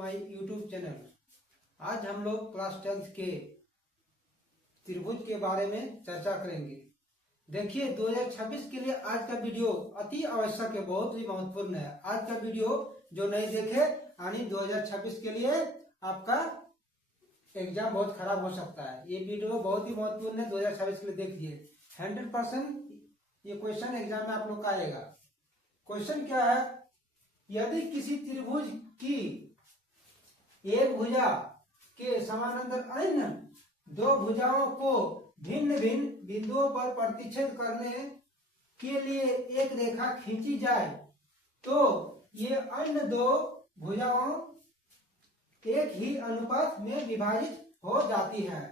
My YouTube channel. आज हम लोग क्लास 10th के त्रिभुज के बारे में चर्चा करेंगे। देखिए 2026 के लिए आज का वीडियो अति आवश्यक है, बहुत ही महत्वपूर्ण है। आज का वीडियो जो नहीं देखे यानी 2026 के लिए आपका एग्जाम बहुत खराब हो सकता है। ये वीडियो बहुत ही महत्वपूर्ण है, 2026 के लिए देखिए। 100% ये क्वेश्चन एग्जाम में आप लोग का आएगा। क्वेश्चन क्या है, यदि किसी त्रिभुज की एक भुजा के समानांतर अन्य दो भुजाओं को भिन्न भिन्न बिंदुओं पर प्रतिच्छेद करने के लिए एक रेखा खींची जाए तो ये अन्य दो भुजाओं एक ही अनुपात में विभाजित हो जाती है।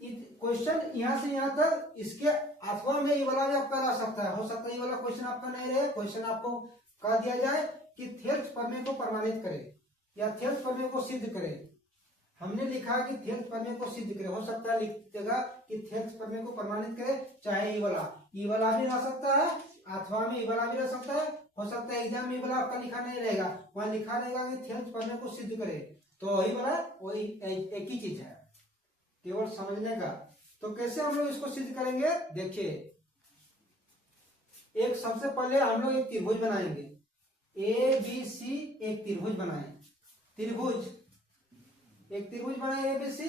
क्वेश्चन यहाँ से यहाँ तक, इसके अथवा में ये वाला भी आपका ला सकता है, हो सकता है ये वाला क्वेश्चन आपका नहीं रहे। क्वेश्चन आपको कह दिया जाए कि थेल्स प्रमेय को प्रमाणित करे या थेल्स प्रमेय को सिद्ध करे। हमने लिखा कि थेल्स प्रमेय को सिद्ध करे, हो सकता है लिख देगा कि थेल्स प्रमेय को प्रमाणित करे, चाहे ये वाला भी रह सकता है, अथवा में ये वाला भी रह सकता है। हो सकता है एग्जाम में ये वाला आपका लिखा नहीं रहेगा, वहां लिखा रहेगा कि थेल्स प्रमेय को सिद्ध करे, तो वही वाला वही एक ही चीज है, केवल समझने का। तो कैसे हम लोग इसको सिद्ध करेंगे, देखिए। एक सबसे पहले हम लोग एक त्रिभुज बनाएंगे, ए बी सी एक त्रिभुज बनाए, एक त्रिभुज बनाए ए बी सी,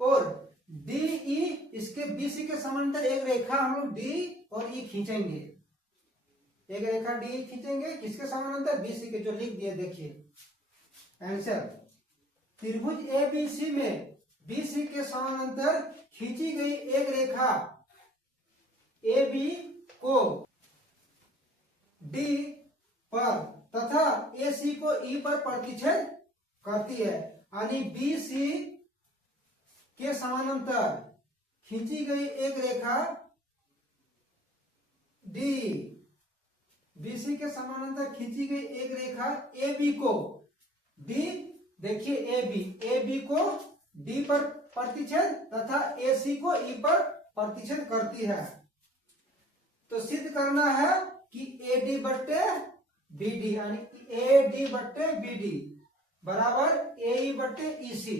और डी ई इसके बी सी के समांतर एक रेखा हम लोग डी और ई खींचेंगे, एक रेखा डी खींचेंगे किसके समानांतर, बी सी के, जो लिख दिए देखिए आंसर। त्रिभुज ए बी सी में बी सी के समानांतर खींची गई एक रेखा ए बी को डी पर तथा ए सी को ई पर प्रतिच्छेद करती है, यानी बी सी के समानांतर खींची गई एक रेखा डी, बी सी के समानांतर खींची गई एक रेखा ए बी को डी, देखिए ए बी को डी पर प्रतिच्छेद तथा ए सी को ई पर प्रतिच्छेद करती है। तो सिद्ध करना है कि ए डी बट्टे बी डी, यानी ए डी बट्टे बी डी बराबर ए ई बट्टे ई सी।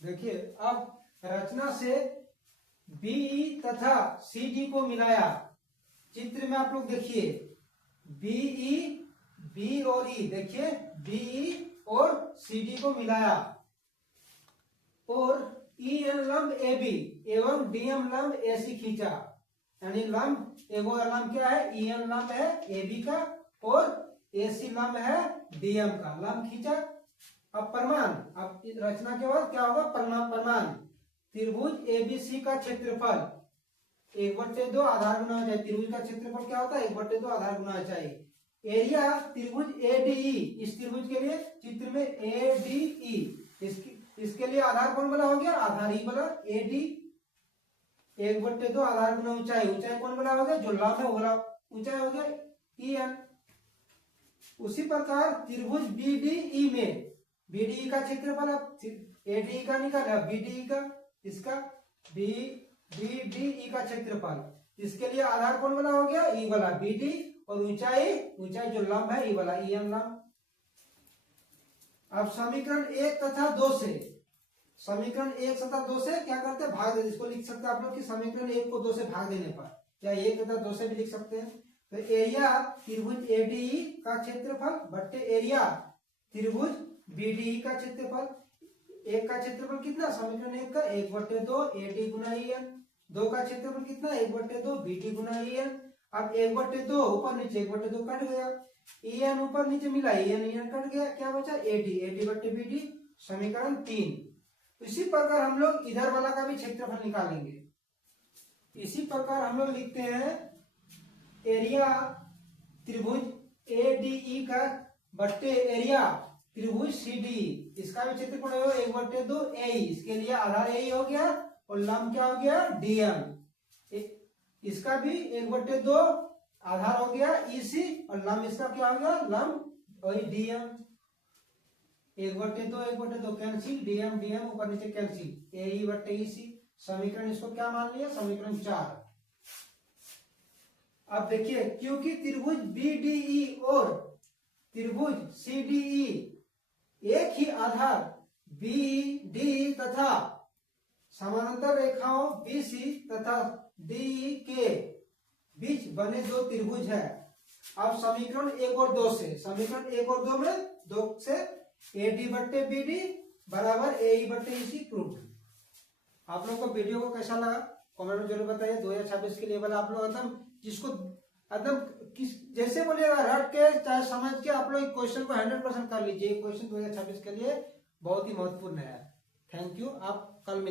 देखिए अब रचना से बी ई तथा सी डी को मिलाया, चित्र में आप लोग देखिए बी ई, बी और ई, देखिए बी ई और सी डी को मिलाया, और ई एन लंब ए बी एवं डी एम लंब ए सी खींचा, यानी लंब एगो लंब क्या है, ई एन लंब है ए बी का और ए सी लंब है डी एम का, लंब खींचा। अब प्रमाण, अब रचना के बाद क्या होगा, प्रमाण। त्रिभुज ए बी सी का क्षेत्रफल 1/2 आधार गुना चाहिए। त्रिभुज का क्षेत्रफल क्या होता है, 1/2 आधार गुना चाहिए। एरिया त्रिभुज ए डी ई, इस त्रिभुज के लिए चित्र में ए डी ई, इसके लिए आधार कौन बना हो गया, आधार ई बना ए डी, 1/2 आधार गुना ऊंचाई, ऊंचाई कौन बना हो गया, जो लंब है वो वाला ऊंचाई हो गया ई एन। उसी प्रकार त्रिभुज बी डी ई में बी डी ई का क्षेत्रफल, अब ए डी ई का निकाला, बी डी ई का, इसका बी डी ई का क्षेत्रफल, इसके लिए आधार कौन बना हो गया, ई वाला बी डी, और ऊंचाई जो लंब है ई वाला ई एम लंब। अब समीकरण 1 तथा 2 से, समीकरण 1 तथा 2 से क्या करते हैं, भाग देते। इसको लिख सकते हैं आप लोग कि समीकरण 1 को 2 से भाग देने पर, या 1 तथा 2 से भी लिख सकते हैं। तो एरिया त्रिभुज ए डी ई का क्षेत्रफल बट्टे एरिया त्रिभुज बी डी ई का क्षेत्रफल। एक का क्षेत्रफल कितना, समीकरण 1 का 1/2 A D Guna E N, 2 का क्षेत्रफल कितना 1/2 बी डी गुना ई एन। अब 1/2 ऊपर नीचे 1/2 कट गया, ई एन ऊपर नीचे मिला, ई एन कट गया, क्या बचा ए डी बट्टे बी डी, समीकरण 3। इसी प्रकार हम लोग इधर वाला का भी क्षेत्रफल निकालेंगे। इसी प्रकार हम लोग लिखते हैं एरिया त्रिभुज ए डी ई का बट्टे एरिया त्रिभुज सी डी, इसका भी क्षेत्रफल 1/2 ए, इसके लिए आधार ए हो गया और लंब क्या हो गया डी एम, इसका भी 1/2 आधार हो गया ई सी, और लंब इसका क्या हो गया, लंब वही D M. 1/2 cancel, D M ऊपर नीचे कैंसिल, ए ई बट्टे ई सी। समीकरण इसको क्या मान लिया, समीकरण 4। अब देखिए क्योंकि त्रिभुज बी डी ई और त्रिभुज सी डी ई एक ही आधार बी डी तथा समानांतर रेखाओं बीसी तथा डी के बीच बने दो त्रिभुज है। अब समीकरण 1 और 2 से, समीकरण 1 और 2 में 2 से ए डी बट्टे बी डी बराबर ए ई बट्टे ई सी प्रूव। आप लोग को वीडियो को कैसा लगा कमेंट में जरूर बताइए। 2026 के लेवल आप लोग एकदम जिसको एकदम किस जैसे बोलिएगा रट के चाहे समझ के आप लोग क्वेश्चन को 100% कर लीजिए। क्वेश्चन 2026 के लिए बहुत ही महत्वपूर्ण है। Thank you. आप कल मिलेंगे।